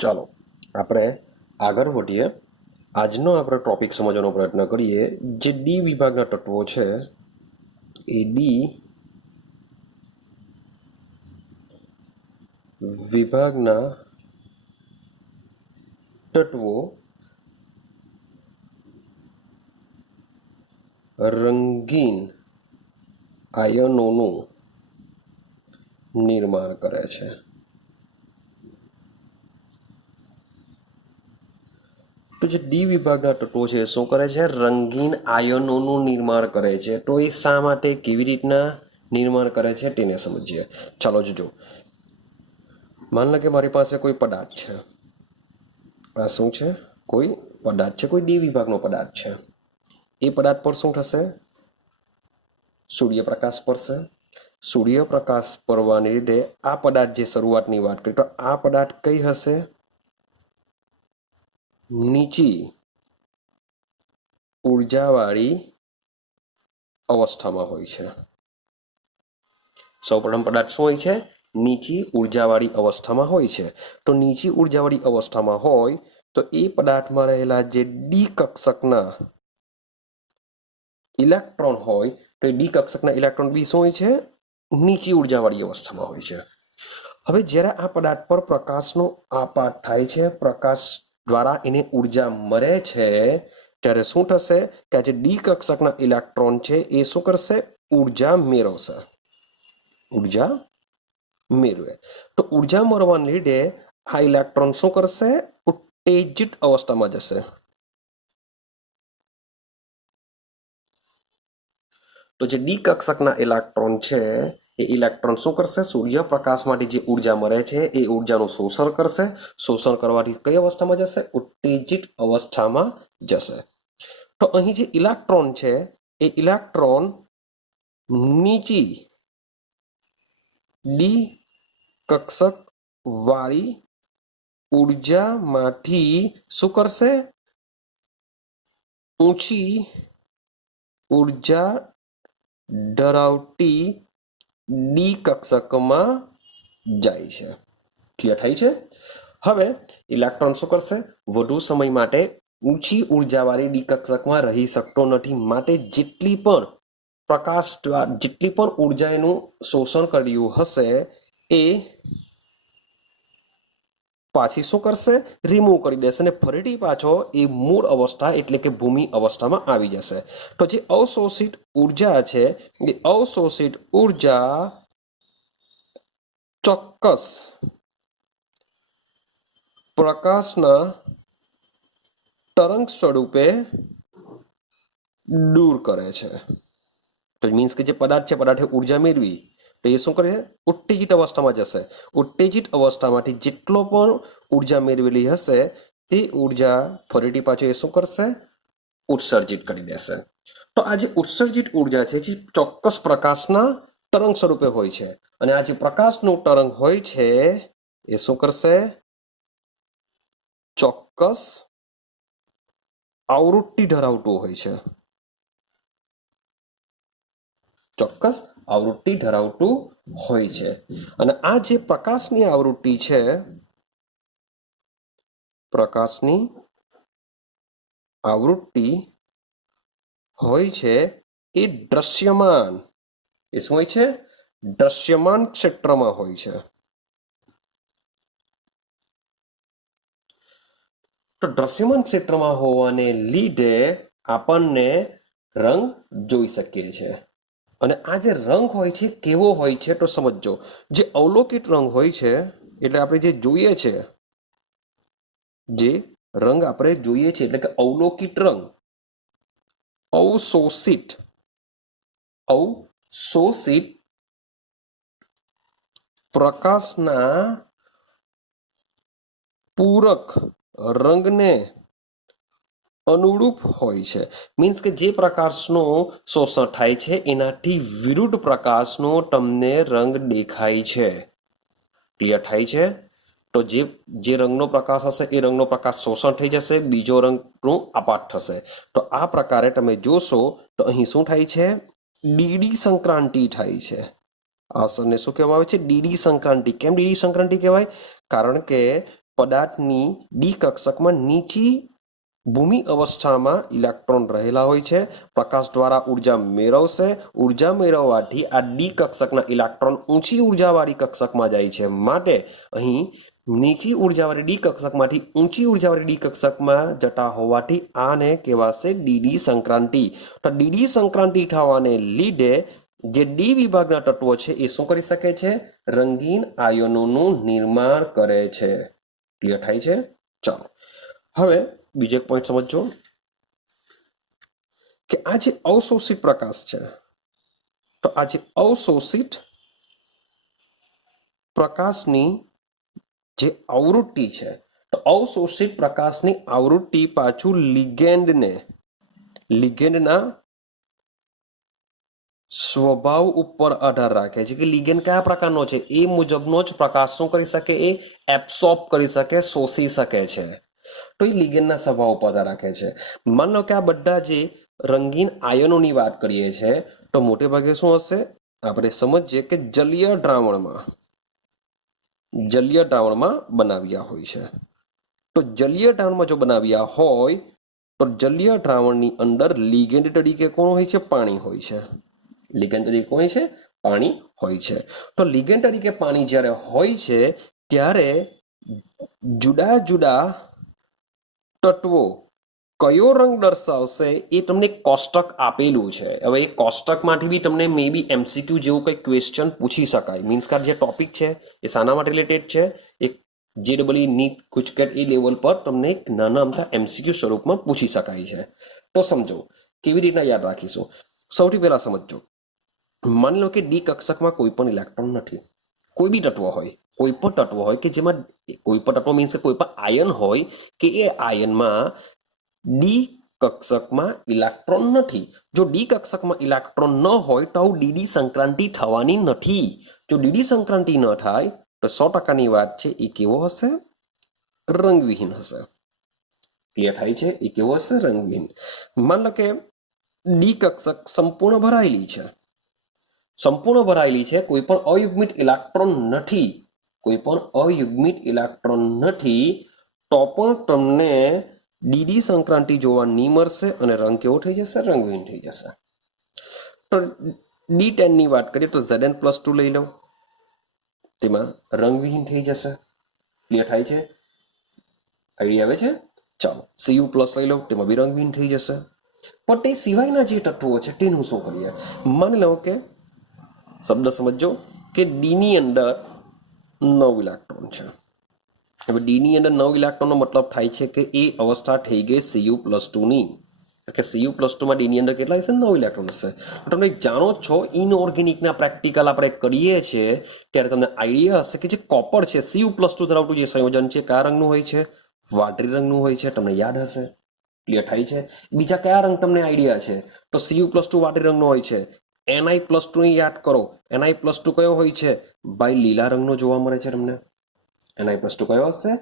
ચાલો આપણે આગળ વધીએ. આજનો આપણે ટોપિક સમજવાનો પ્રયત્ન કરીએ. જે ડી વિભાગના તત્વો છે એ ડી વિભાગના તત્વો રંગીન આયનોનું નિર્માણ કરે છે. તો જે ડી વિભાગના તત્વો છે શું કરે છે? રંગીન આયનોનું નિર્માણ કરે છે. તો એ શા માટે, કેવી રીતના નિર્માણ કરે છે તેને સમજીએ. ચાલો જોજો. માન લો કે મારી પાસે કોઈ પદાર્થ છે. આ શું છે? કોઈ પદાર્થ છે, કોઈ ડી વિભાગનો પદાર્થ છે. એ પદાર્થ પર શું થશે? સૂર્યપ્રકાશ પડશે. સૂર્યપ્રકાશ પડવાને લીધે આ પદાર્થ, જે શરૂઆતની વાત કરી, તો આ પદાર્થ કઈ હશે? નીચી ઉર્જાવાળી અવસ્થામાં હોય છે. સૌપ્રથમ પદાર્થ શું હોય છે? નીચી ઉર્જાવાળી અવસ્થામાં હોય છે. તો નીચી ઉર્જાવાળી અવસ્થામાં હોય તો એ પદાર્થમાં રહેલા જે ડી કક્ષકના ઇલેક્ટ્રોન હોય તો એ ડી કક્ષકના ઇલેક્ટ્રોન બી શું હોય છે? નીચી ઉર્જાવાળી અવસ્થામાં હોય છે. હવે જ્યારે આ પદાર્થ પર પ્રકાશનો આપાત થાય છે, પ્રકાશ દ્વારા એને ઉર્જા મળે છે, ત્યારે શું થશે કે આ જે ડી કક્ષકના ઇલેક્ટ્રોન છે એ શું કરશે? ઉર્જા મેળવશે. ઉર્જા મેળવે. તો ઉર્જા મળવાને લીધે આ ઇલેક્ટ્રોન શું કરશે? ઉત્તેજિત અવસ્થામાં જશે. તો જે ડી કક્ષકના ઇલેક્ટ્રોન છે એ ઇલેક્ટ્રોન શું કરશે? સૂર્યપ્રકાશમાંથી જે ઉર્જા મળે છે એ ઉર્જાનું શોષણ કરશે. શોષણ કરવાથી કઈ અવસ્થામાં જશે? ઉત્તેજિત અવસ્થામાં જશે. તો અહીં જે ઇલેક્ટ્રોન છે એ ઇલેક્ટ્રોન નીચી ડી કક્ષક વાળી ઉર્જામાંથી શું કરશે? ઊંચી ઉર્જા ધરાવતી ડી કક્ષકમાં જાય છે. ક્લિયર થાય છે? હવે ઇલેક્ટ્રોન શું કરશે? વધુ સમય માટે ઊંચી ઉર્જાવાળી ડી કક્ષકમાં રહી શકતો નથી. માટે જેટલી પણ પ્રકાશ, જેટલી પણ ઉર્જા એનું શોષણ કર્યું હશે એ પાછી શું કરશે? રિમૂવ કરી દેશે અને ફરીથી પાછો એ મૂળ અવસ્થા એટલે કે ભૂમિ અવસ્થામાં આવી જશે. તો જે અવશોષિત ઉર્જા છે એ અવશોષિત ઉર્જા ચોક્કસ પ્રકાશના તરંગ સ્વરૂપે દૂર કરે છે. તો મીન્સ કે જે પદાર્થ છે, પદાર્થે ઉર્જા મેળવી તો એ શું કરે? ઉત્તેજિત અવસ્થામાં જશે. ઉત્તેજિત અવસ્થામાંથી જેટલો પણ ઉર્જા મેળવેલી હશે તે ઉર્જા ફરીથી પાછો એ શું કરશે? ઉત્સર્જિત કરી દેશે. તો આ જે ઉત્સર્જિત ઉર્જા છે જે ચોક્કસ પ્રકાશના તરંગ સ્વરૂપે હોય છે. અને આ જે પ્રકાશનું તરંગ હોય છે એ શું કરશે? ચોક્કસ આવૃત્તિ ધરાવતું હોય છે. ચોક્કસ આવૃત્તિ ધરાવતું હોય છે. અને આ જે પ્રકાશની આવૃત્તિ છે, પ્રકાશની આવૃત્તિ હોય છે એ દ્રશ્યમાન, એ શું હોય છે? દ્રશ્યમાન ક્ષેત્રમાં હોય છે. તો દ્રશ્યમાન ક્ષેત્રમાં હોવાને લીધે આપણને રંગ જોઈ શકીએ છીએ. અને આ જે રંગ હોય છે કેવો હોય છે? તો સમજો. જે અવલોકિત રંગ હોય છે એટલે આપણે જે જોઈએ છે, જે રંગ આપણે જોઈએ છે એટલે કે અવલોકિત રંગ, અવશોષિત પ્રકાશના પૂરક રંગને અનુરૂપ હોય છે. મીન્સ કે જે પ્રકાશનું શોષણ થાય છે એનાથી વિરુદ્ધ પ્રકાશનો તમને રંગ દેખાય છે. ક્લિયર થાય છે? તો જે રંગનો પ્રકાશ હશે એ રંગનો પ્રકાશ શોષણ થઈ જશે, બીજો રંગનું આપાત થશે. તો આ પ્રકારે તમે જોશો તો અહીં શું થાય છે? ડીડી સંક્રાંતિ થાય છે. આ અસરને શું કહેવામાં આવે છે? ડીડી સંક્રાંતિ. કેમ ડીડી સંક્રાંતિ કહેવાય? કારણ કે પદાર્થની ડી કક્ષકમાં નીચી ભૂમિ અવસ્થામાં ઇલેક્ટ્રોન રહેલા હોય છે, પ્રકાશ દ્વારા ઉર્જા મેળવશે, ઉર્જા મેળવવાથી આ ડી કક્ષકના ઇલેક્ટ્રોન ઊંચી ઉર્જાવાળી કક્ષકમાં જાય છે, માટે અહીં નીચી ઉર્જાવાળી ડી કક્ષકમાંથી ઊંચી ઉર્જાવાળી ડી કક્ષકમાં જતા હોવાથી આને કહેવાશે ડીડી સંક્રાંતિ. તો ડીડી સંક્રાંતિ થવાને લીધે જે ડી વિભાગના તત્વો છે એ શું કરી શકે છે? રંગીન આયનોનું નિર્માણ કરે છે. ક્લિયર થાય છે? ચાલો હવે બીજો એક પોઈન્ટ સમજો કે આ જે અવશોષિત પ્રકાશ છે, તો આ જે અવશોષિત પ્રકાશની જે આવૃત્તિ છે, તો અવશોષિત પ્રકાશની આવૃત્તિ પાછું લિગેન્ડના સ્વભાવ ઉપર આધાર રાખે છે કે લિગેન્ડ કયા પ્રકારનો છે એ મુજબનો જ પ્રકાશ શું કરી શકે? એ એબ્સોર્બ કરી શકે, શોષી શકે છે. તો એ લિગેન્ડના સ્વભાવ ઉપર આધાર રાખે છે. માન લો કે આ બધા જે રંગીન આયનોની વાત કરીએ છીએ, તો મોટે ભાગે શું હશે? આપણે સમજીએ કે જલીય દ્રાવણમાં બનાવ્યા હોય છે. તો જલીય દ્રાવણમાં જો બનાવ્યા હોય તો જલીય દ્રાવણની અંદર લિગેન્ડ તરીકે કોણ હોય છે? પાણી હોય છે. લિગેન્ડ તરીકે કોણ હોય છે? પાણી હોય છે. તો લિગેન્ડ તરીકે પાણી જ્યારે હોય છે ત્યારે જુદા જુદા તત્વો કયો રંગ દર્શાવશે એ તમને કોષ્ટક આપેલું છે. હવે એ કોષ્ટકમાંથી બી તમને મે બી એમસીક્યુ જેવું કંઈક ક્વેશ્ચન પૂછી શકાય. મીન્સ કે જે ટોપિક છે એ શાના માટે રિલેટેડ છે? એક JEE નીટ ગુજકેટ એ લેવલ પર તમને એક નાના અમથા એમસીક્યુ સ્વરૂપમાં પૂછી શકાય છે. તો સમજો કેવી રીતના યાદ રાખીશું. સૌથી પહેલા સમજો, માની લો કે ડી કક્ષકમાં કોઈ પણ ઇલેક્ટ્રોન નથી. કોઈ બી તત્વ હોય, કોઈ પણ તત્વ હોય કે જેમાં કોઈ પણ તત્વ મીન્સ કે કોઈ પણ આયન હોય કે એ આયનમાં ડી કક્ષકમાં ઇલેક્ટ્રોન નથી. જો ડી કક્ષકમાં ઇલેક્ટ્રોન ન હોય તો આવું ડીડી સંક્રાંતિ થવાની નથી. જો ડીડી સંક્રાંતિ ન થાય તો 100%ની વાત છે એ કેવો હશે? રંગવિહીન હશે. ક્લિયર થાય છે? એ કેવો હશે? રંગવિહીન. માન લો કે ડી કક્ષક સંપૂર્ણ ભરાયેલી છે, કોઈ પણ અયુગ્મિત ઇલેક્ટ્રોન નથી, તો પણ તમને ડીડી સંક્રાંતિ જોવા નહીં મળશે અને રંગ કેવો થઈ જશે? રંગવિહીન થઈ જશે. તો D10 ની વાત કરીએ તો Zn+2 લઈ લો, તેમાં રંગવિહીન થઈ જશે. ક્લિયર થાય છે? આઈડિયા આવે છે? ચાલો Cu+ લઈ લો, તેમાં બી રંગવિહીન થઈ જશે. પણ તે સિવાયના જે તત્વો છે તેનું શું કરીએ? માની લો કે શબ્દ સમજો કે ડી ની અંદર 9 ઇલેક્ટ્રોન છે. હવે ડી ની અંદર 9 ઇલેક્ટ્રોનનો મતલબ થાય છે કે એ અવસ્થા થઈ ગઈ Cu+2 ની. કે Cu+2 માં ડી ની અંદર કેટલા હશે? 9 ઇલેક્ટ્રોન હશે. તમે જાણો છો ઇનઓર્ગેનિકના પ્રેક્ટિકલ આપણે કરીએ છીએ ત્યારે તમને આઈડિયા હશે કે જે કોપર છે, Cu+2 ધરાવતું જે સંયોજન છે કયા રંગનું હોય છે? વાદળી રંગનું હોય છે. તમને યાદ હશે. ક્લિયર થાય છે? બીજા કયા રંગ તમને આઈડિયા છે? તો Cu+2 વાદળી રંગનો હોય છે. Ni+2 ની યાદ કરો. Ni+2 કયો હોય છે? ભાઈ લીલા રંગનો જોવા મળે છે તમને. Ni+2 કયો હશે?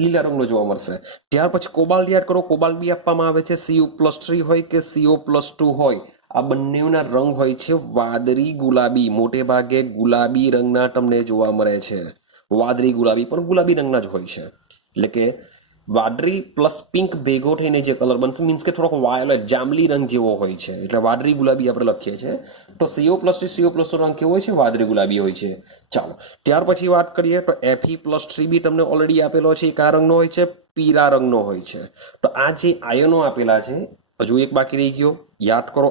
લીલા રંગનો જોવા મળશે. ત્યાર પછી કોબાલ્ટ યાદ કરો. કોબાલ્ટ બી આપવામાં આવે છે. Cu+3 હોય કે CO+2 હોય, આ બંનેના રંગ હોય છે વાદળી ગુલાબી. મોટે ભાગે ગુલાબી રંગના તમને જોવા મળે છે. વાદળી ગુલાબી પણ ગુલાબી રંગના જ હોય છે. એટલે કે વાદળી પ્લસ પિંક ભેગો થઈને જે કલર બનશે, મીન્સ કે થોડોક વાયોલેટ જાંબલી રંગ જેવો હોય છે, એટલે વાદળી ગુલાબી આપણે લખીએ છીએ. તો CO+3 નો રંગ કેવો હોય છે? વાદળી ગુલાબી હોય છે. ચાલો ત્યાર પછી વાત કરીએ તો Fe+3 બી તમને ઓલરેડી આપેલો છે. કયા રંગનો હોય છે? પીળા રંગનો હોય છે. તો આ જે આયનો આપેલા છે, હજુ એક બાકી રહી ગયો, યાદ કરો.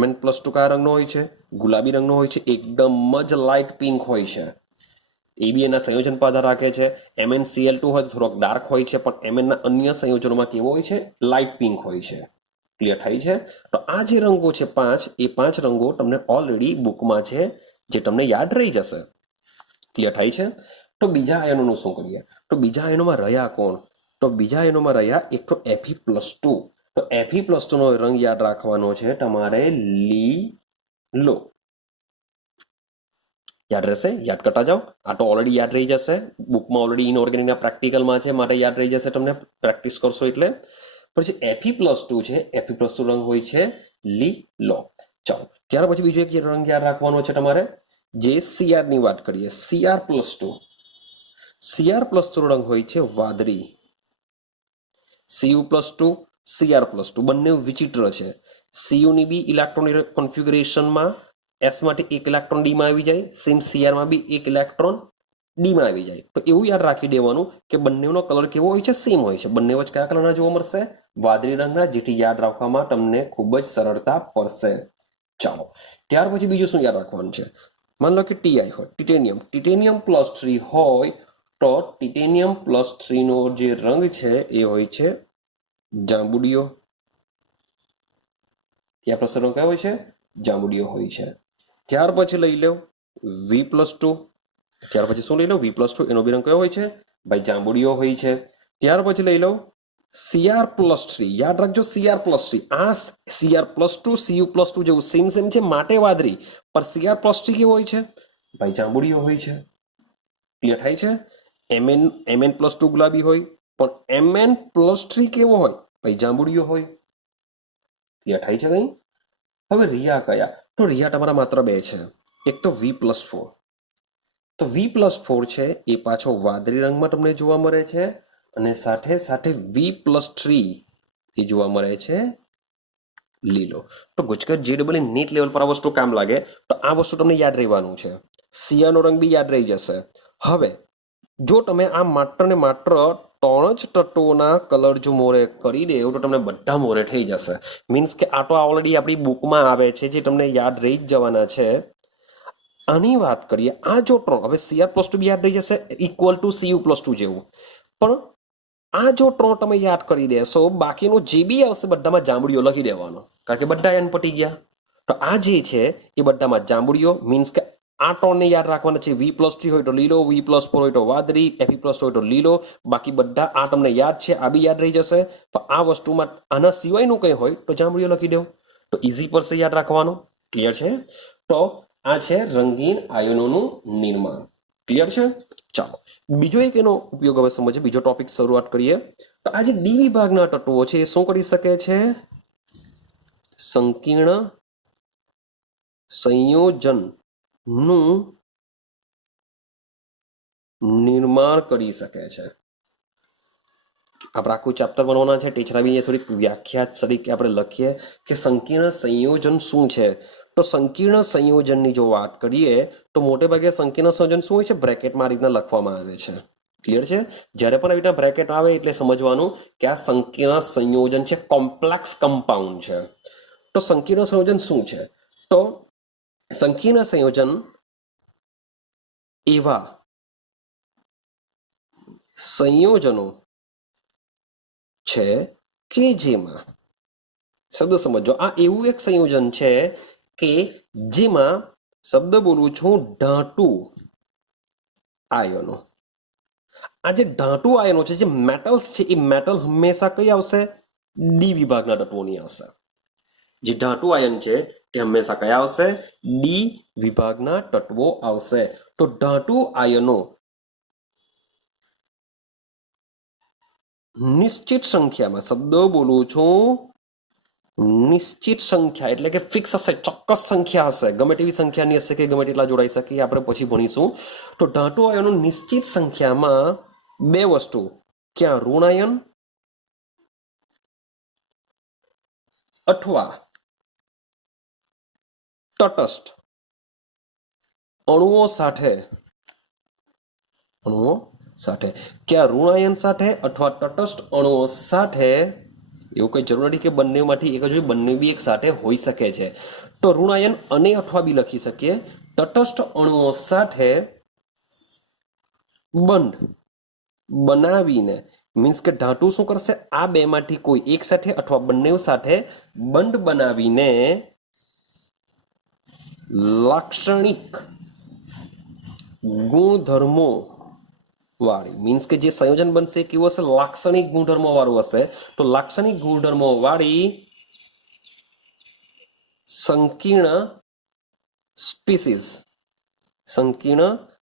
Mn+2 કયા રંગનો હોય છે? ગુલાબી રંગનો હોય છે. એકદમ જ લાઇટ પિંક હોય છે. એ બી એના સંયોજન પર આધાર રાખે છે. MnCl2 હોય તો થોડોક ડાર્ક હોય છે, પણ Mn ના અન્ય સંયોજનોમાં કેવો હોય છે? લાઇટ પિંક હોય છે. ક્લિયર થાય છે? તો આ જે રંગો છે 5, એ 5 રંગો તમને ઓલરેડી બુકમાં છે, જે તમને યાદ રહી જશે. ક્લિયર થાય છે? તો બીજા આયનોનું શું કરીએ? તો બીજા આયનોમાં રહ્યા કોણ? તો બીજા આયનોમાં રહ્યા એક તો Fe+2. તો Fe+2 નો રંગ યાદ રાખવાનો છે તમારે લીલો. યાદ રહેશે? યાદ કરતા જાઓ. આ તો ઓલરેડી યાદ રહી જશે. બુકમાં ઓલરેડી ઇનઓર્ગેનિકના પ્રેક્ટિકલમાં છે, માટે યાદ રહી જશે. તમને પ્રેક્ટિસ કરશો એટલે. પછી Fe+2 છે, Fe+2 રંગ હોય છે લીલો. ચાલો ત્યાર પછી બીજો એક રંગ યાદ રાખવાનો છે તમારે, જે Cr ની વાત કરીએ. Cr+2 Cr+2 નો રંગ હોય છે વાદળી. Cu+2 Cr+2 બંને વિચિત્ર છે. Cu ની બી ઇલેક્ટ્રોન કોન્ફિગરેશનમાં S માંથી એક ઇલેક્ટ્રોન ડી માં આવી જાય, સેમ Cr માં બી એક ઇલેક્ટ્રોન ડી માં આવી જાય. તો એવું યાદ રાખી દેવાનું કે બંનેનો કલર કેવો હોય છે, સેમ હોય છે. બંને વચ્ચે કયા કલરના જોવા મળશે? વાદળી રંગના, જેથી યાદ રાખવામાં તમને ખૂબ જ સરળતા પડશે. ચાલો, ત્યાર પછી બીજું શું યાદ રાખવાનું છે? માની લો કે Ti હોય, ટિટેનિયમ+3 હોય તો ટિટેનિયમ+3 નો જે રંગ છે એ હોય છે જાંબુડિયો. ત્યાં પ્રસર રંગ કયો હોય છે? જાંબુડિયો હોય છે. ત્યાર પછી લઈ લો V+2. ત્યાર પછી શું લઈ લો? V+2, એનો બી રંગ કયો હોય છે? ભાઈ જાંબુડિયો હોય છે. ત્યાર પછી લઈ લો Cr+3. યાદ રાખજો Cr+3. આ Cr+2 Cu+2 જેવું સેમ છે, માટે વાદળી. પણ Cr+3 કેવો હોય છે? ભાઈ જાંબુડિયો હોય છે. ક્લિયર થાય છે? Mn+2 ગુલાબી હોય, પણ Mn+3 કેવો હોય? ભાઈ જાંબુડિયો હોય. ક્લિયર થાય છે કઈ? હવે રિયા કયા? તો રિયા તમારા માત્ર બે છે. એક તો V+4. તો V+4 છે એ પાછો વાદળી રંગમાં તમને જોવા મળે છે, અને સાથે સાથે V+3 એ જોવા મળે છે લીલો. તો ગુજકેટ JEE નીટ લેવલ પર આ વસ્તુ કામ લાગે, તો આ વસ્તુ તમને યાદ રહેવાનું છે. Cr નો રંગ બી યાદ રહી જશે. હવે જો તમે આ માત્ર ને માત્ર 3 જ તત્વોના કલર જો મોરે કરી દે તો તમને બધા મોરે થઈ જશે. મીન્સ કે આ તો ઓલરેડી આપણી બુકમાં આવે છે, જે તમને યાદ રહી જ જવાના છે. આની વાત કરીએ, આ જો 3, હવે Cr+2 બી યાદ રહી જશે, ઇક્વલ ટુ Cu+2 જેવું. પણ આ જો 3 તમે યાદ કરી દેશો, બાકીનો જે બી આવશે બધામાં જાંબુડિયો લખી દેવાનો, કારણ કે બધા એન પટી ગયા. તો આ જે છે એ બધામાં જાંબુડિયો. મીન્સ કે આ 3 ને યાદ રાખવાના છે. V+3 હોય તો લીલો, V+4 હોય તો વાદળી, Fe+ હોય તો લીલો. બાકી બધા આ તમને યાદ છે, આ બી યાદ રહી જશે. પણ આ વસ્તુમાં આના સિવાયનું કંઈ હોય તો જાંબુડિયો લખી દેવું, તો ઇઝી પડશે યાદ રાખવાનું. ક્લિયર છે? તો આ છે રંગીન આયનોનું નિર્માણ. ક્લિયર છે? ચાલો, બીજો એક એનો ઉપયોગ હવે સમજીએ. બીજો ટોપિક શરૂઆત કરીએ. તો આ જે ડી વિભાગના તત્વો છે એ શું કરી શકે છે? સંકીર્ણ સંયોજનનું નિર્માણ કરી શકે છે. આપણે આખું ચેપ્ટર બનાવવાના છે, ટીચર બી થોડીક વ્યાખ્યા તરીકે આપણે લખીએ કે સંકીર્ણ સંયોજન શું છે. તો સંકીર્ણ સંયોજનની જો વાત કરીએ તો મોટે ભાગે સંકીર્ણ સંયોજન શું હોય છે? બ્રેકેટમાં આ રીતના લખવામાં આવે છે. ક્લિયર છે? જ્યારે પણ આવી રીતના બ્રેકેટ આવે એટલે સમજવાનું કે આ સંકીર્ણ સંયોજન છે, કોમ્પ્લેક્સ કમ્પાઉન્ડ છે. તો સંકીર્ણ સંયોજન શું છે? તો સંકીર્ણ સંયોજન એવા સંયોજનો છે કે જેમાં, શબ્દ સમજો, આ એવું એક સંયોજન છે કે જેમાં, શબ્દ બોલું છું, ધાતુ આયનો. આ જે ધાતુ આયનો છે, જે મેટલ્સ છે, એ મેટલ હંમેશા કઈ આવશે? ડી વિભાગના તત્વોની આવશે. જે ધાતુ આયન છે તે હંમેશા કયા આવશે? ડી વિભાગના તત્વો આવશે. તો ધાતુ આયનો નિશ્ચિત સંખ્યામાં, શબ્દો બોલું છું, નિશ્ચિત સંખ્યા એટલે કે ફિક્સ હશે, ચોક્કસ સંખ્યા હશે, ગમે તેવી સંખ્યાની હશે કે ગમે તેટલા જોડાઈ શકે, આપણે પછી ભણીશું. તો ધાતુ આયનો નિશ્ચિત સંખ્યામાં બે વસ્તુ, ક્યાં ઋણ આયન અથવા તટસ્થ અણુઓ સાથે, ક્યાં ઋણ આયન સાથે અથવા તટસ્થ અણુઓ સાથે, એવું કઈ જરૂર નથી કે બંનેમાંથી એક જ હોય, બંને બી એક સાથે હોઈ શકે છે. તો ઋણ આયન અને અથવા બી લખી શકીએ. તટસ્થ અણુઓ સાથે બંધ બનાવીને, મીન્સ કે ધાતુ શું કરશે? આ બે માંથી કોઈ એક સાથે અથવા બંને સાથે બંધ બનાવીને લાક્ષણિક ગુણધર્મો વાળી, મીન્સ કે જે સંયોજન બનશે કેવું હશે? લાક્ષણિક ગુણધર્મો વાળું હશે. તો લાક્ષણિક ગુણધર્મો વાળી સંકીર્ણ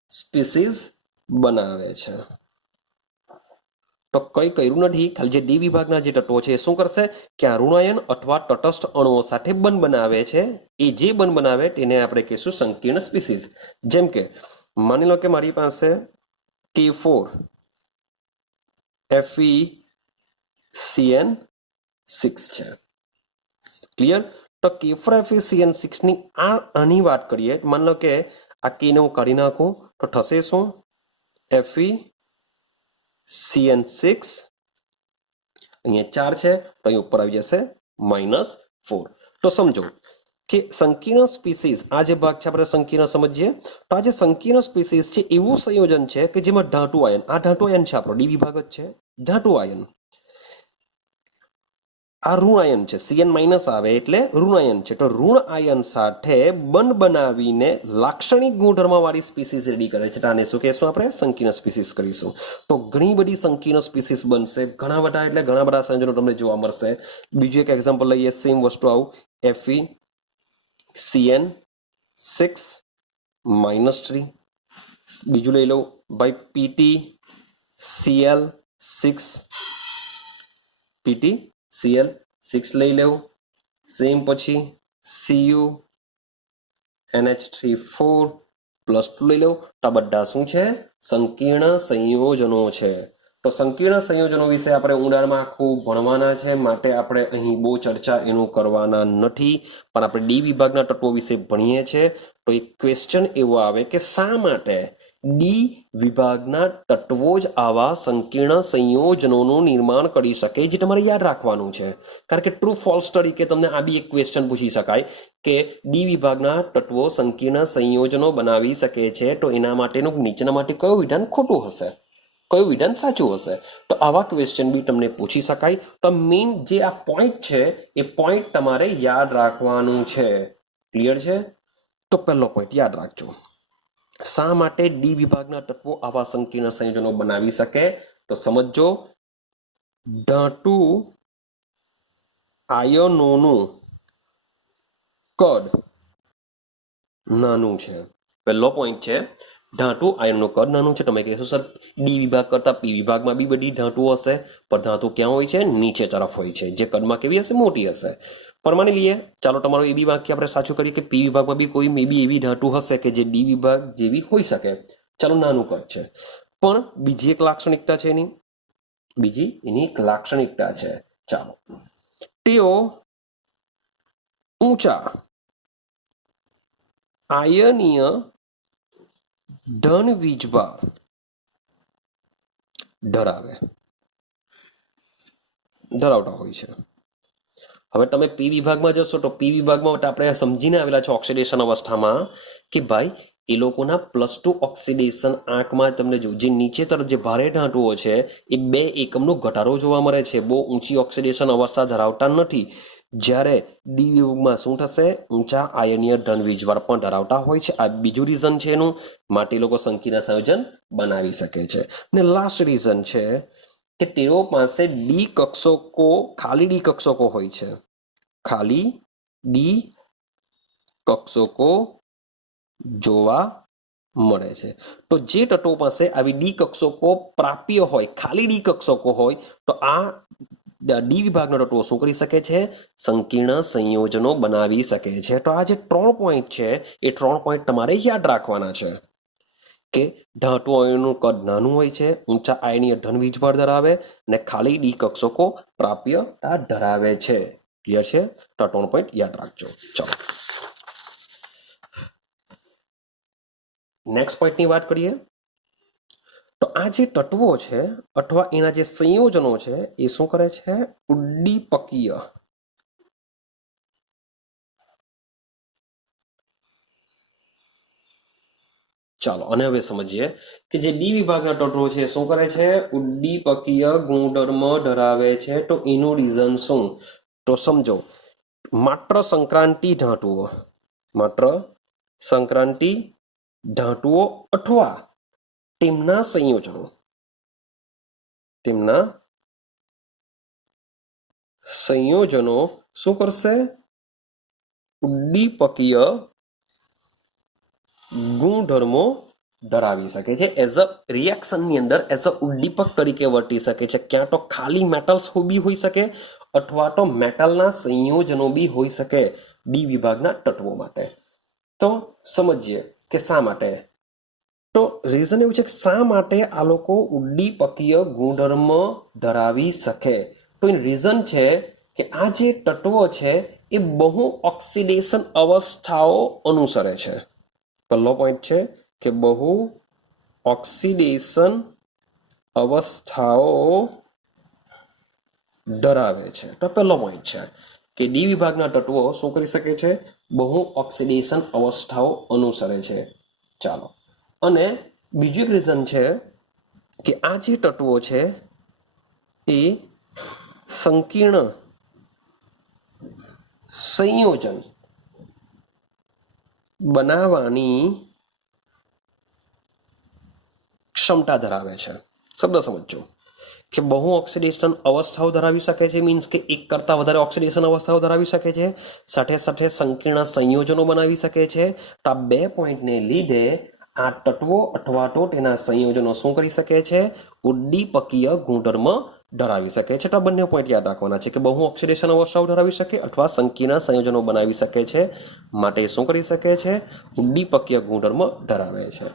સ્પીસીસ બનાવે છે. તો કઈ કર્યું નથી, ખાલી જે ડી વિભાગના જે તત્વો છે એ શું કરશે? કે આ ઋણ આયન અથવા તટસ્થ અણુઓ સાથે બંધ બનાવે છે. એ જે બંધ બનાવે તેને આપણે કહીશું સંકીર્ણ સ્પીસીસ. જેમ કે માની લો કે મારી પાસે K4 FeCN6 છે. ક્લિયર? તો K4 FeCN6 ની આની વાત કરીએ, માન લો કે આ K ને હું કાઢી નાખું તો થશે શું? FeCN6 અહીંયા 4 છે તો અહીં ઉપર આવી જશે -4. તો સમજો કે સંકીર્ણ સ્પીસીસ, આ જે ભાગ છે આપણે સંકીર્ણ સમજીએ, તો આ જે સંકીર્ણ સ્પીસીસ છે એવું સંયોજન છે કે જેમાં ધાતુ આયન, આ ધાતુ આયન છે આપણો ડી વિભાગ જ છે, ધાતુ આયન, આ ઋણ આયન છે, Cn માઇનસ આવે એટલે ઋણ આયન છે, તો ઋણ આયન સાથે બંધ બનાવીને લાક્ષણિક ગુણધર્મવાળી સ્પીસીસ રેડી કરે છે. આને શું કહેશું આપણે? સંકીર્ણ સ્પીસીસ કરીશું. તો ઘણી બધી સંકીર્ણ સ્પીસીસ બનશે, ઘણા બધા એટલે ઘણા બધા સંયોજનો તમને જોવા મળશે. બીજું એક એક્ઝામ્પલ લઈએ, સેમ વસ્તુ આવું FeCN6 -3. બીજું લઈ લઉં ભાઈ PtCl6 લઈ લેવું. સેમ પછી CuNH3 +2 લઈ લેવું. તો આ બધા શું છે? સંકીર્ણ સંયોજનો છે. તો સંકીર્ણ સંયોજનો વિશે આપણે ઊંડાણમાં આખું ભણવાના છે, માટે આપણે અહીં બહુ ચર્ચા એનું કરવાના નથી, પણ આપણે ડી વિભાગના તત્વો વિશે ભણીએ છીએ. તો એક ક્વેશ્ચન એવો આવે કે શા માટે ડી વિભાગના તત્વો જ આવા સંકીર્ણ સંયોજનોનું નિર્માણ કરી શકે, જે તમારે યાદ રાખવાનું છે. કારણ કે ટ્રુ ફોલ્સ તરીકે તમને આ બી એક ક્વેશ્ચન પૂછી શકાય કે ડી વિભાગના તત્વો સંકીર્ણ સંયોજનો બનાવી શકે છે, તો એના માટેનું નીચેના માટે કયું વિધાન ખોટું હશે, કયું વિધાન સાચું હશે? તો આવા ક્વેશ્ચન બી તમને પૂછી શકાય. તો મેઇન જે આ પોઈન્ટ છે એ પોઈન્ટ તમારે યાદ રાખવાનું છે. ક્લિયર છે? તો પહેલો પોઈન્ટ યાદ રાખજો, શા માટે ડી વિભાગના તત્વો આવા સંકીર્ણ સંયોજનો બનાવી શકે? તો સમજો, ધાતુ આયનોનું કદ નાનું છે. પહેલો પોઈન્ટ છે, ધાતુ આયનનું કદ નાનું છે. તમે કહેશો સર ડી વિભાગ કરતા પી વિભાગમાં બી બધી ધાતુ હશે, પણ ધાતુ ક્યાં હોય છે? નીચે તરફ હોય છે, જે કદમાં કેવી હશે? મોટી હશે. પણ માની લઈએ, ચાલો તમારું એ બી વાક્ય આપણે સાચું કરીએ કે પી વિભાગમાં બી કોઈ મે બી એવી ધાતુ હશે કે જે ડી વિભાગ જેવી હોઈ શકે, ચાલો નાનું કદ છે. પણ બીજી એક લાક્ષણિકતા છે એની, બીજી એની એક લાક્ષણિકતા છે, ચાલો, તેઓ ઊંચા આયનીય ધન વીજભાર ધરાવતા હોય છે. હવે તમે પી વિભાગમાં જશો તો પી વિભાગમાં આપણે સમજીને આવેલા છે ઓક્સિડેશન અવસ્થામાં કે ભાઈ એ લોકોના +2 ઓક્સિડેશન આંકમાં તમને જો જે નીચે તરફ જે ભારે ધાતુઓ છે એ 2 એકમનો ઘટાડો જોવા મળે છે, બહુ ઊંચી ઓક્સિડેશન અવસ્થા ધરાવતા નથી. જ્યારે ડી વિભાગમાં શું થશે? ઊંચા આયનીય ધન વીજભાર પણ ધરાવતા હોય છે. આ બીજું રીઝન છે એનું, માટે લોકો સંકીર્ણ સંયોજન બનાવી શકે છે. ને લાસ્ટ રીઝન છે કે તેઓ પાસે ડી કક્ષકો, ખાલી ડી કક્ષકો હોય છે, ખાલી ડી કક્ષકો જોવા મળે છે. તો જે તત્વો પાસે આવી ડી કક્ષકો પ્રાપ્ય હોય, ખાલી ડી કક્ષકો હોય, તો આ ડી વિભાગના તત્વો શું કરી શકે છે? સંકીર્ણ સંયોજનો બનાવી શકે છે. તો આ જે 3 પોઈન્ટ છે એ 3 પોઈન્ટ તમારે યાદ રાખવાના છે કે ધાતુ આયનનું કદ નાનું હોય છે, ઊંચા આયનીય ધન વીજભાર ધરાવે અને ખાલી ડી કક્ષકો પ્રાપ્યતા ધરાવે છે. ક્લિયર છે? તો 3 પોઈન્ટ યાદ રાખજો. ચાલો નેક્સ્ટ પોઈન્ટની વાત કરીએ. તો આ જે તત્વો છે અથવા એના જે સંયોજનો છે એ શું કરે છે? ઉદ્દીપકીય. ચાલો અને હવે સમજીએ કે જે ડી વિભાગના તત્વો છે શું કરે છે? ઉદ્દીપકીય ગુણધર્મ ધરાવે છે. તો એનું રીઝન શું? તો સમજો, માત્ર સંક્રાંતિ ધાતુઓ, માત્ર સંક્રાંતિ ધાતુઓ અથવા તેમના સંયોજનો, તેમના સંયોજનો શું કરશે? ઉદ્દીપકીય ગુણધર્મો ધરાવી શકે છે. એઝ અ રિએક્શનની અંદર એઝ અ ઉદ્દીપક તરીકે વર્તી શકે છે. ક્યાં તો ખાલી મેટલ્સ બી હોઈ શકે અથવા તો મેટલના સંયોજનો બી હોઈ શકે ડી વિભાગના તત્વો માટે. તો સમજીએ કે શા માટે તો રીઝન એવું છે કે શા માટે આ લોકો ઉદ્દીપકીય ગુણધર્મ ધરાવી શકે? તો એનું રીઝન છે કે આ જે તત્વો છે એ બહુ ઓક્સિડેશન અવસ્થાઓ અનુસરે છે. પહેલો પોઈન્ટ છે કે બહુ ઓક્સિડેશન અવસ્થાઓ ધરાવે છે. તો પહેલો પોઈન્ટ છે કે ડી વિભાગના તત્વો શું કરી શકે છે? બહુ ઓક્સિડેશન અવસ્થાઓ અનુસરે છે. ચાલો, અને બીજું એક રીઝન છે કે આ જે તત્વો છે એ સંકીર્ણ સંયોજન બનાવવાની ક્ષમતા ધરાવે છે. શબ્દ સમજો કે બહુ ઓક્સિડેશન અવસ્થાઓ ધરાવી શકે છે, મીન્સ કે એક કરતાં વધારે ઓક્સિડેશન અવસ્થાઓ ધરાવી શકે છે, સાથે સાથે સંકીર્ણ સંયોજનો બનાવી શકે છે. તો આ 2 પોઈન્ટને લીધે આ તત્વો અથવા તો તેના સંયોજનો શું કરી શકે છે? ઉદ્દીપકીય ગુણધર્મ ધરાવી શકે છે. તો આ બંને પોઈન્ટ યાદ રાખવાના છે કે બહુ ઓક્સિડેશન અવસ્થાઓ ધરાવી શકે અથવા સંકીર્ણ સંયોજનો બનાવી શકે છે, માટે શું કરી શકે છે? ઉદ્દીપકીય ગુણધર્મ ધરાવે છે.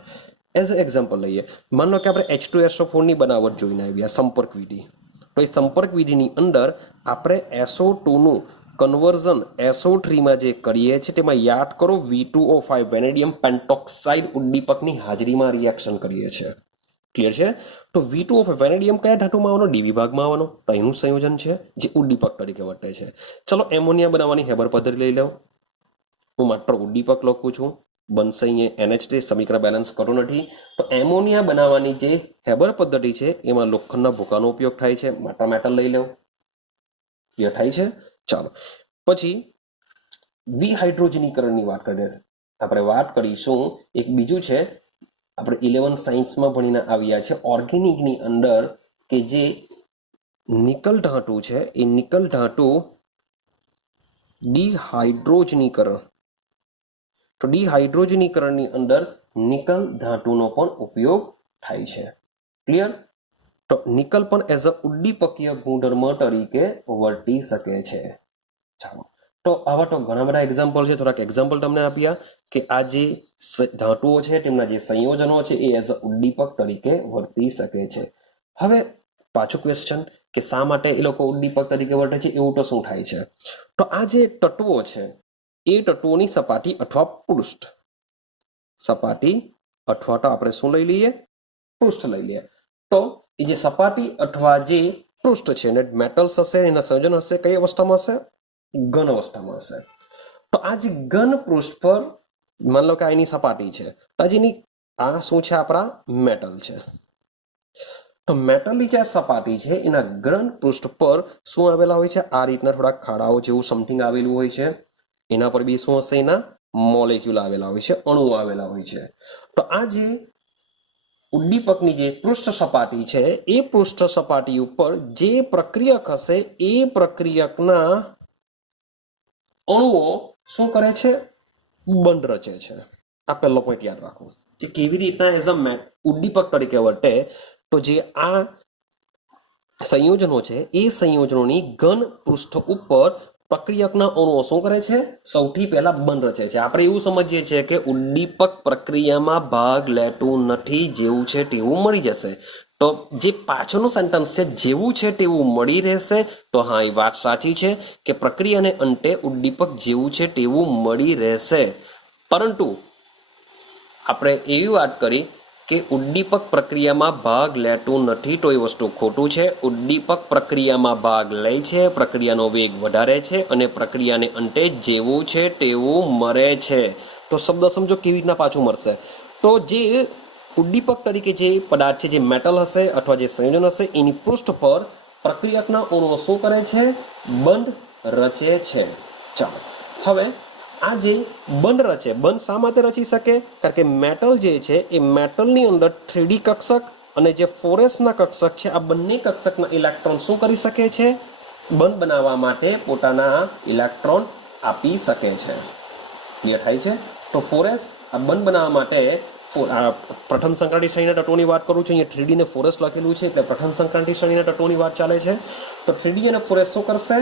એઝ એક્ઝામ્પલ લઈએ, માનો કે આપણે H2SO4 ની બનાવટ જોઈને આવ્યા સંપર્ક વિધિ. તો એ સંપર્ક વિધિની અંદર આપણે SO2 નું કન્વર્ઝન SO3 માં જે કરીએ છીએ તેમાં યાદ કરો V2O5 વેનેડિયમ પેન્ટોક્સાઇડ ઉદ્દીપકની હાજરીમાં રિએક્શન કરીએ છીએ. ક્લિયર છે? તો V2O5 વેનેડિયમ કયા ધાતુમાં આવવાનો? ડી વિભાગમાં આવવાનો. તો એનું સંયોજન છે જે ઉદ્દીપક તરીકે વર્તે છે. ચલો એમોનિયા બનાવવાની હેબર પદ્ધતિ લઈ લો. હું માત્ર ઉદ્દીપક લખું છું, બનશે અહીંયા NH3, સમીકરણ બેલેન્સ કરતો નથી. તો એમોનિયા બનાવવાની જે હેબર પદ્ધતિ છે એમાં લોખંડના ભૂકાનો ઉપયોગ થાય છે. માત્ર મેટલ લઈ લો. ક્લિયર થાય છે? ચાલો, પછી વિહાઇડ્રોજનીકરણની વાત કરીએ. આપણે વાત કરીશું એક બીજું છે, આપણે 11 સાયન્સમાં ભણીને આવ્યા છે ઓર્ગેનિકની અંદર, કે જે નિકલ ધાતુ છે એ નિકલ ધાતુ ડિહાઇડ્રોજનીકરણ. તો ડિહાઇડ્રોજનીકરણની અંદર નિકલ ધાતુનો પણ ઉપયોગ થાય છે. ક્લિયર? તો નિકલ પણ એઝ અ ઉદ્દીપકીય ગુણધર્મ તરીકે વર્તી શકે છે. ચાલો, તો આવા તો ઘણા બધા એક્ઝામ્પલ છે. થોડાક એક્ઝામ્પલ તમને આપ્યા કે આ જે ધાતુઓ છે તેમના જે સંયોજનો છે એ એઝ અ ઉદ્દીપક તરીકે વર્તી શકે છે. હવે પાછું ક્વેશ્ચન કે શા માટે એ લોકો ઉદ્દીપક તરીકે વર્તે છે? એવું તો શું થાય છે? તો આ જે તત્વો છે એ તત્વોની સપાટી અથવા પૃષ્ઠ, સપાટી અથવા તો આપણે શું લઈ લઈએ? પૃષ્ઠ લઈ લઈએ. તો એ જે સપાટી અથવા જે પૃષ્ઠ છે એને મેટલ્સ હશે, એના સંયોજન હશે, કઈ અવસ્થામાં હશે? ઘન અવસ્થામાં હશે. તો આ જે ઘન પૃષ્ઠ પર માન લો કે આ એની સપાટી છે, તો જેની આ શું છે? આપણા મેટલ છે. તો મેટલની જે સપાટી છે એના ઘન પૃષ્ઠ પર શું આવેલા હોય છે? આ રીતના થોડાક ખાડાઓ જેવું સમથિંગ આવેલું હોય છે. એના પર બી શું હશે? એના મોલેક્યુલ આવેલા હોય છે, અણુઓ આવેલા હોય છે. તો આ જે ઉદ્દીપકની જે પૃષ્ઠ સપાટી છે એ પૃષ્ઠ સપાટી ઉપર જે પ્રક્રિયક હશે એ પ્રક્રિયકના અણુઓ શું કરે છે? બંધ રચે છે. આ પહેલો પોઈન્ટ યાદ રાખો કે કેવી રીતના એઝ અ ઉદ્દીપક તરીકે વર્તે. તો જે આ સંયોજનો છે એ સંયોજનોની ઘન પૃષ્ઠ ઉપર પ્રક્રિયકના અણુઓ શું કરે છે? સૌથી પહેલા બંધ રચે છે. આપણે એવું સમજીએ છીએ કે ઉદ્દીપક પ્રક્રિયામાં ભાગ લેતું નથી, જેવું છે તેવું મળી જશે. તો જે પાછળનું સેન્ટેન્સ છે જેવું છે તેવું મળી રહેશે, તો હા એ વાત સાચી છે કે પ્રક્રિયાને અંતે ઉદ્દીપક જેવું છે તેવું મળી રહેશે. પરંતુ આપણે એવી વાત કરી કે ઉદ્દીપક પ્રક્રિયામાં ભાગ લેતું નથી, તો એ વસ્તુ ખોટું છે. ઉદ્દીપક પ્રક્રિયામાં ભાગ લે છે, પ્રક્રિયાનો વેગ વધારે છે અને પ્રક્રિયાને અંતે જેવું છે તેવું મળે છે. તો શબ્દ સમજો કેવી રીતના પાછું મળશે. તો જે ઉદ્દીપક તરીકે જે પદાર્થ છે, જે મેટલ હશે અથવા જે સંયોજન હશે, એની પૃષ્ઠ પર પ્રક્રિયકના અણુઓ શું કરે છે? બંધ રચે છે. ચાલો, હવે આ જે બંધ રચે, બંધ શા માટે રચી શકે? કારણ કે મેટલ જે છે એ મેટલની અંદર 3D કક્ષક અને જે 4sના કક્ષક છે, આ બંને કક્ષકના ઇલેક્ટ્રોન શું કરી શકે છે? બંધ બનાવવા માટે પોતાના ઇલેક્ટ્રોન આપી શકે છે. ક્લિયર થાય છે? તો 4s આ બંધ બનાવવા માટે પ્રથમ સંક્રાંતિ શ્રેણીના તત્વોની વાત કરું છું. અહીંયા 3D ને 4s લખેલું છે એટલે પ્રથમ સંક્રાંતિ શ્રેણીના તત્વોની વાત ચાલે છે. તો 3D અને 4s શું કરશે?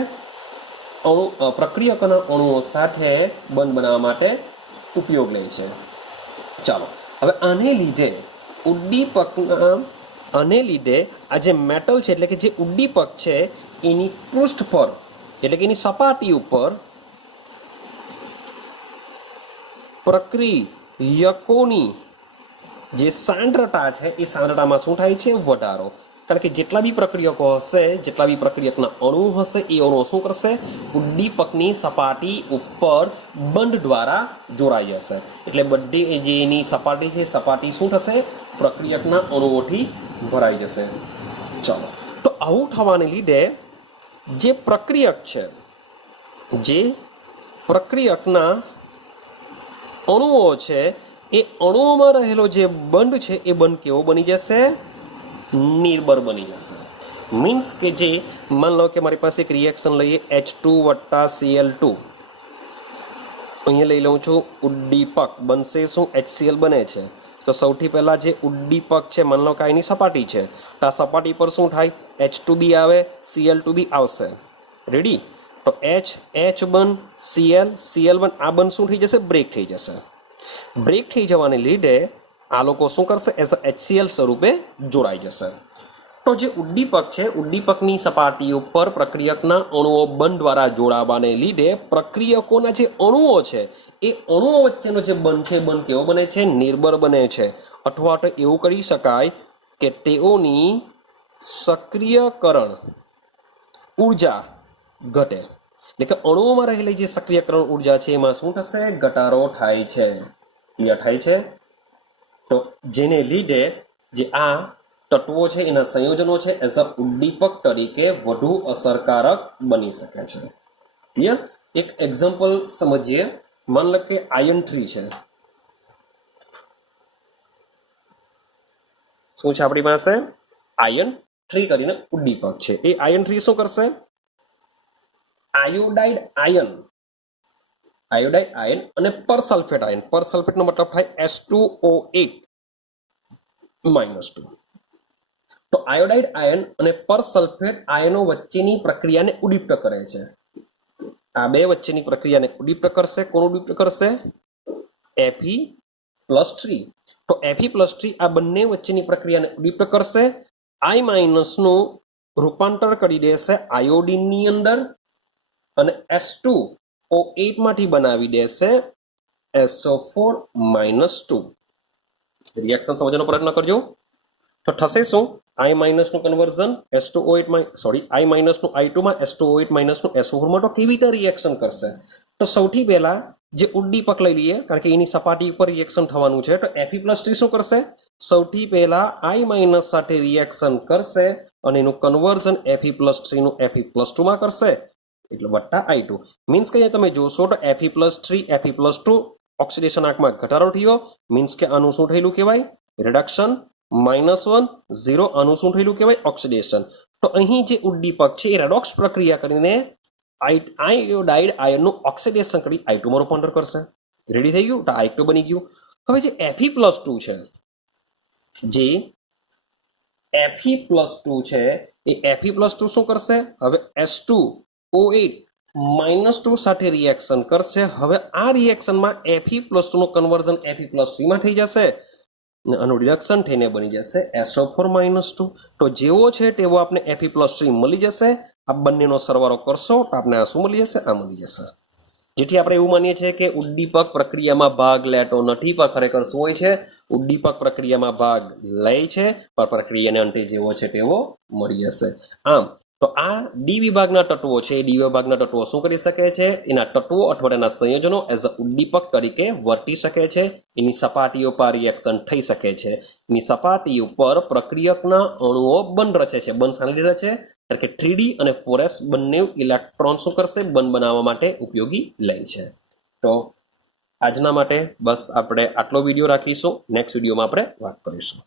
પ્રક્રિયકના અણુઓ સાથે બંધ બનાવવા માટે ઉપયોગ લે છે. ચાલો, હવે આને લીધે ઉદ્દીપકના આને લીધે આ જે મેટલ છે એટલે કે જે ઉદ્દીપક છે એની પૃષ્ઠ પર એટલે કે એની સપાટી ઉપર પ્રક્રિયકોની જે સાંદ્રતા છે એ સાંદ્રતામાં શું થાય છે? વધારો. કારણ કે જેટલા બી પ્રક્રિયકો હશે, જેટલા બી પ્રક્રિયકના અણુ હશે એ અણુઓ શું કરશે? ઉદ્દીપકની સપાટી ઉપર બંધ દ્વારા જોડાઈ જશે. એટલે બધી જે એની સપાટી છે સપાટી શું થશે? પ્રક્રિયકના અણુઓથી ભરાઈ જશે. ચાલો, તો આવું થવાને લીધે જે પ્રક્રિયક છે, જે પ્રક્રિયકના અણુઓ છે એ અણુઓમાં રહેલો જે બંધ છે એ બંધ કેવો બની જશે? નિર્બળ બની જશે. મીન્સ કે જે માન લો કે મારી પાસે એક રિએક્શન લઈએ H2 + Cl2, અહીંયા લઈ લઉં છું ઉદ્દીપક બનશે શું? HCl બને છે. તો સૌથી પહેલા જે ઉદ્દીપક છે માન લો કે એની સપાટી છે, તો આ સપાટી પર શું થાય? H2 બી આવે, Cl2 બી આવશે. રેડી? તો H બન, Cl બન, આ બન શું થઈ જશે? બ્રેક થઈ જશે. બ્રેક થઈ જવાને લીધે આ લોકો શું કરશે? એઝ અ HCl સ્વરૂપે જોડાઈ જશે. તો જે ઉદ્દીપક છે, ઉદ્દીપકની સપાટી ઉપર પ્રક્રિયકના અણુઓ બંધ દ્વારા જોડાવાને લીધે પ્રક્રિયકોના જે અણુઓ છે એ અણુઓ વચ્ચેનો જે બંધ છે બંધ કેવો બને છે? નિર્બળ બને છે. અથવા તો એવું કરી શકાય કે તેઓની સક્રિયકરણ ઉર્જા ઘટે. એટલે કે અણુઓમાં રહેલી જે સક્રિયકરણ ઉર્જા છે એમાં શું થશે? ઘટાડો થાય છે. ક્લિયર થાય છે? તો જેને લીધે જે આ તત્વો છે એના સંયોજનો છે એઝ અ ઉદ્દીપક તરીકે વધુ અસરકારક બની શકે છે. ક્લિયર? એક એક્ઝામ્પલ સમજીએ. માન લો કે આયન 3 છે. શું છે આપણી પાસે? આયન 3 કરીને ઉદ્દીપક છે. એ આયન 3 શું કરશે? આયોડાઇડ આયન અને પરસલ્ફેટ આયન. પરસલ્ફેટનો મતલબ થાય H2O8 -2. તો આયોડાઇડ આયન અને પરસલ્ફેટ આયનો વચ્ચેની પ્રક્રિયાને ઉદ્દીપ્ત કરે છે. આ બે વચ્ચેની પ્રક્રિયાને ઉદ્દીપ્ત કરશે. કોણ ઉદ્દીપ્ત કરશે? Fe+3. તો Fe+3 આ બંને વચ્ચેની પ્રક્રિયાને ઉદ્દીપ્ત કરશે. I- નું રૂપાંતર કરી દેશે આયોડિનની અંદર અને H2O8 માંથી બનાવી દેશે SO4-2. રિએક્શન સમજવાનો પ્રયત્ન કરજો. તો થશે શું? I- નું કન્વર્ઝન H2O8 માં I- નું I2 માં H2O8 નું SO4 માં. તો કેવી રીતે રિએક્શન કરશે? તો સૌથી પહેલા જે ઉદ્દીપક લઈ લઈએ, કારણ કે એની સપાટી ઉપર રિએક્શન થવાનું છે. તો Fe+3 શું કરશે? સૌથી પહેલા I- સાથે રિએક્શન કરશે અને એનું કન્વર્ઝન Fe+3 નું Fe+2 માં કરશે, એટલે વત્તા I2. મીન્સ કે તમે જોશો તો Fe+3 Fe+2 ઓક્સિડેશન આંકમાં ઘટાડો થયો. મીન્સ કે આનું શું થયેલું કહેવાય? રિડક્શન. -1 0 આનું શું થયેલું કહેવાય? ઓક્સિડેશન. તો અહીં જે ઉદ્દીપક છે એ રેડોક્સ પ્રક્રિયા કરીને આયોડાઇડ આયનનું ઓક્સિડેશન કરી I2 માં રૂપાંતર કરશે. રેડી થઈ ગયું? તો I2 બની ગયું. હવે જે Fe+2 છે, જે Fe+2 છે એ Fe+2 શું કરશે? હવે H2O8 -2 સાથે રિએક્શન કરશે. હવે આ રિએક્શનમાં Fe+2 નું કન્વર્ઝન Fe+3 માં થઈ જશે. આનું રિડક્શન થઈને બની જશે SO4-2. તો જેવો છે તેવો આપણે Fe+3 મળી જશે. આ બંનેનો સરવાળો કરશો તો આપણે આ શું મળી જશે? આ મળી જશે. જેથી આપણે એવું માનીએ છીએ કે ઉદ્દીપક પ્રક્રિયામાં ભાગ લેતો નથી, પણ ખરેખર શું હોય છે? ઉદ્દીપક પ્રક્રિયામાં ભાગ લે છે, પણ પ્રક્રિયાને અંતે જેવો છે તેવો મળી જશે. આમ તો આ ડી વિભાગના તત્વો છે. ડી વિભાગના તત્વો શું કરી શકે છે? એના તત્વો અથવા તેના સંયોજનો એઝ અ ઉદ્દીપક તરીકે વર્તી શકે છે. એની સપાટીઓ પર રિએક્શન થઈ શકે છે. એની સપાટી ઉપર પ્રક્રિયકના અણુઓ બંધ રચે છે. બંધ શાની રીતે રચે? કારણ કે 3D અને 4s બંને ઇલેક્ટ્રોન શું કરશે? બંધ બનાવવા માટે ઉપયોગી લે છે. તો આજના માટે બસ આપણે આટલો વિડીયો રાખીશું. નેક્સ્ટ વિડીયોમાં આપણે વાત કરીશું.